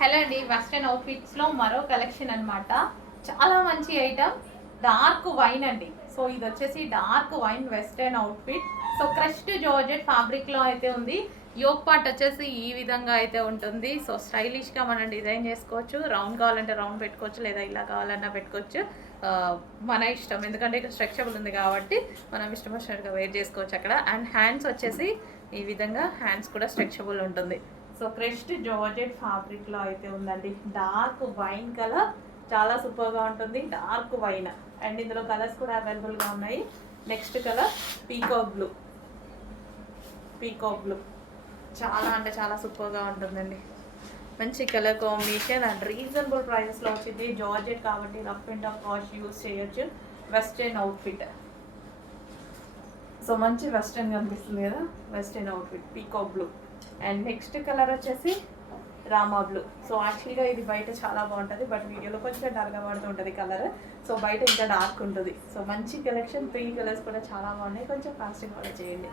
Hello అండి, western అవుట్ఫిట్స్లో మరో collection అనమాట. చాలా మంచి ఐటమ్, డార్క్ వైన్ అండి. సో ఇది వచ్చేసి dark wine western outfit. So crushed georgette ఫ్యాబ్రిక్లో అయితే ఉంది. యోక్ పార్ట్ వచ్చేసి ఈ విధంగా అయితే ఉంటుంది. సో స్టైలిష్గా మనం డిజైన్ చేసుకోవచ్చు. రౌండ్ కావాలంటే రౌండ్ పెట్టుకోవచ్చు, లేదా ఇలా కావాలన్నా పెట్టుకోవచ్చు. మన ఇష్టం, ఎందుకంటే ఇక్కడ స్ట్రెచబుల్ ఉంది కాబట్టి మనం ఇష్టం వచ్చినట్టుగా వేర్ చేసుకోవచ్చు అక్కడ. అండ్ హ్యాండ్స్ వచ్చేసి ఈ విధంగా హ్యాండ్స్ కూడా స్ట్రెచబుల్ ఉంటుంది. సో క్రష్డ్ జార్జెట్ ఫ్యాబ్రిక్లో అయితే ఉందండి. డార్క్ వైన్ కలర్, చాలా సూపర్గా ఉంటుంది. డార్క్ వైన్ అండ్ ఇందులో కలర్స్ కూడా అవైలబుల్గా ఉన్నాయి. Next colour peacock blue. Peacock blue చాలా అంటే చాలా సూపర్గా ఉంటుందండి. మంచి కలర్ కాంబినేషన్ అండ్ రీజనబుల్ ప్రైజెస్లో వచ్చింది. జార్జెట్ కాబట్టి rough and tough wash use చేయొచ్చు. Western outfit. సో మంచి వెస్ట్రన్ కనిపిస్తుంది కదా, western outfit peacock blue. And next colour వచ్చేసి రామా బ్లూ. సో యాక్చువల్గా ఇది బయట చాలా బాగుంటుంది, బట్ వీడియోలో కొంచెం డల్గా పడుతుంటుంది కలర్. సో బయట ఇంకా డార్క్ ఉంటుంది. సో మంచి కలెక్షన్, 3 కలర్స్ కూడా చాలా బాగున్నాయి. కొంచెం ఫాస్ట్గా ఆర్డర్ చేయండి.